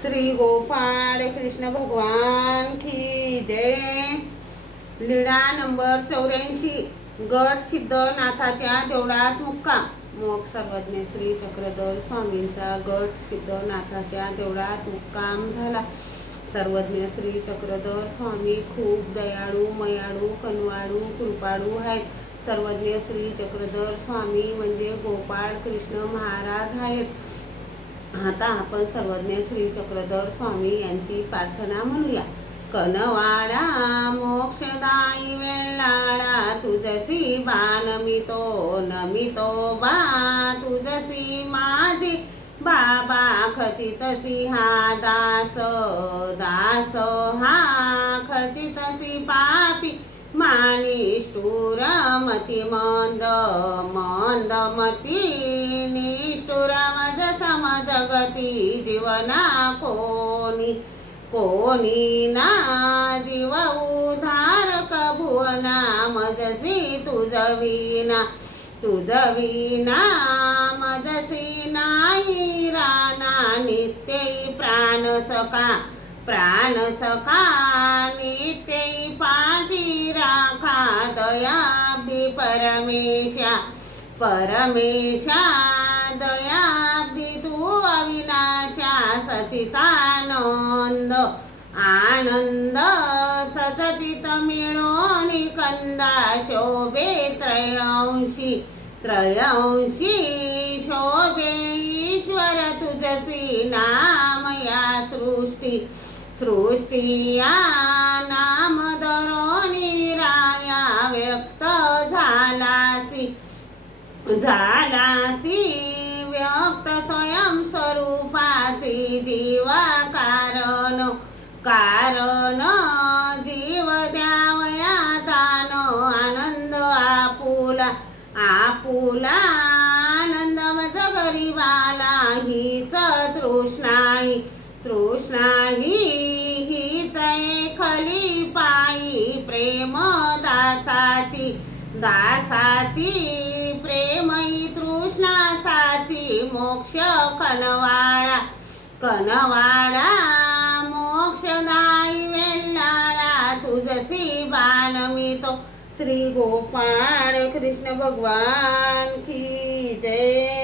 श्री गोपाळ कृष्ण भगवान की जय। लीळा नंबर 84। गड सिद्धनाथाच्या देवळात मुक्काम। मोक्ष सर्वज्ञ श्री चक्रधर स्वामींचा गड सिद्धनाथाच्या देवळात मुक्काम झाला। सर्वज्ञ श्री चक्रधर स्वामी खूप दयाळू, मयाळू, कनवाळू, कृपाळू आहेत। सर्वज्ञ श्री चक्रधर स्वामी म्हणजे गोपाळ कृष्ण महाराज आहेत। आता आपण सर्वज्ञ श्री चक्रधर स्वामी यांची प्रार्थना म्हणूया। कनवाळा मोक्षदायी वेल्लाळा, तुझसी बा नमितो बा, तुझसी माझी बाबा खचितसी हा दास हा खचितसी पापी मानिष्ठुर मती मंद मती निष्ठुर मज समजगती जीवना कोणी ना जीव उद्धारक भुवना मजसी तुझ विना मजसी नाही राणा नित्यै प्राण सखा नित्यै पाठी राखा दयाब्दी परमेशा दयाब्दी तू अविनाशा सचितानंद आनंद सचचित मिळोनी कंदा शोभे त्रयंशी शोभे ईश्वर तुझसी नाम या सृष्टी या नाम दरोनी राया व्यक्त झालासी व्यक्त स्वयं स्वरूपासी जीवा कारण जीव द्यावया दान आनंद आपुला आनंद मज गरीबाला हीच तृष्णाही हीच खली पायी प्रेम दासाची प्रेमई तृष्णासाची मोक्ष कनवाळा मोक्षदायी वेल्लाळा तुझसी बानमितो। श्री गोपाळ कृष्ण भगवान की जय।